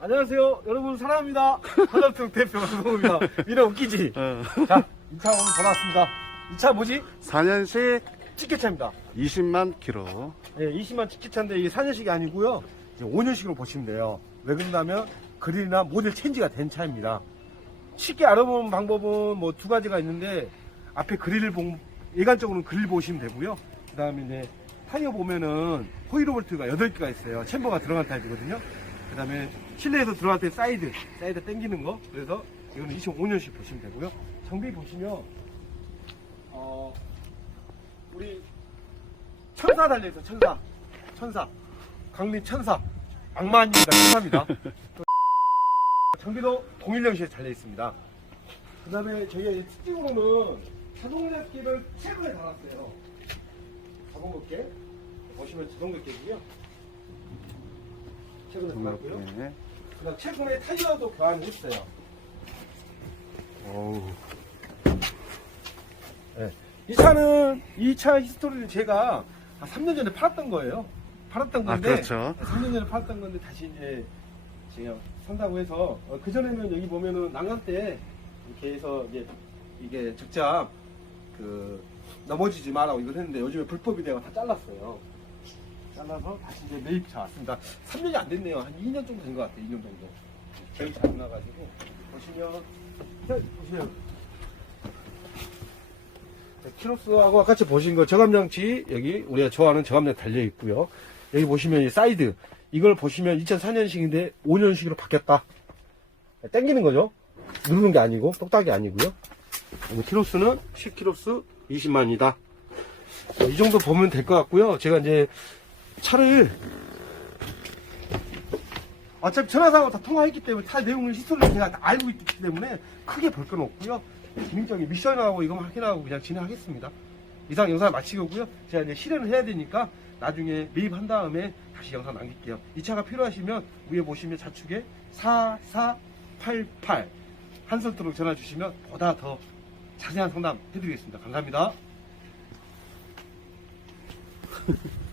안녕하세요. 여러분 사랑합니다. 하나통 대표 방송입니다. 미래 웃기지? 어. 자, 2차 오늘 돌아왔습니다. 2차 뭐지? 4년식 치킨차입니다. 20만 킬로. 예, 20만 치킨차인데 이게 4년식이 아니고요. 이제 5년식으로 보시면 돼요. 왜 그러냐면 그릴이나 모델 체인지가 된 차입니다. 쉽게 알아보는 방법은 뭐 두 가지가 있는데 앞에 그릴을 보 일관적으로는 그릴 보시면 되고요. 그 다음에 이제 타이어 보면은 호이로볼트가 8개가 있어요. 챔버가 들어간 타입이거든요. 그 다음에 실내에서 들어갈 때 사이드, 사이드 당기는 거. 그래서 이거는 25년씩 보시면 되고요. 장비 보시면, 어, 우리 천사 달려있어, 천사. 천사. 강림 천사. 악마입니다, 천사입니다. 장비도 동일형식에 달려있습니다. 그 다음에 저희가 특징으로는 자동레스키를 최근에 달았어요. 자동급계. 보시면 자동급계고요. 최근에 달았고요. 네. 그다음 최근에 타이어도 교환을 했어요. 어우. 이 차는 이 차 히스토리를 제가 한 3년 전에 팔았던 거예요. 팔았던 아, 건데 그렇죠. 3년 전에 팔았던 건데 다시 이제 제가 산다고 해서 그 전에는 여기 보면은 난간 때 이렇게 해서 이제 이게 적자 그 넘어지지 마라고 이걸 했는데 요즘에 불법이 되고 다 잘랐어요. 잘라서 다시 이제 매입차 왔습니다. 3년이 안 됐네요. 한 2년 정도 된 것 같아요. 2년 정도. 매입 잘 나가지고 보시면 자, 보시면 자, 키로수하고 같이 보신 거 저감장치 여기 우리가 좋아하는 저감장 달려 있고요. 여기 보시면 이 사이드 이걸 보시면 2004년식인데 5년식으로 바뀌었다. 땡기는 거죠. 누르는 게 아니고 똑딱이 아니고요. 여기 키로수는 10키로수 20만이다. 이 정도 보면 될 것 같고요. 제가 이제 차를 어차피 전화상으로 다 통화했기 때문에 차 내용을 히스토리를 제가 다 알고 있기 때문에 크게 볼 건 없고요. 기능적인 미션하고 이거만 확인하고 그냥 진행하겠습니다. 이상 영상 마치고요. 제가 이제 실행을 해야 되니까 나중에 매입한 다음에 다시 영상 남길게요. 이 차가 필요하시면 위에 보시면 좌측에 4488 한솔도록 전화 주시면 보다 더 자세한 상담 해드리겠습니다. 감사합니다.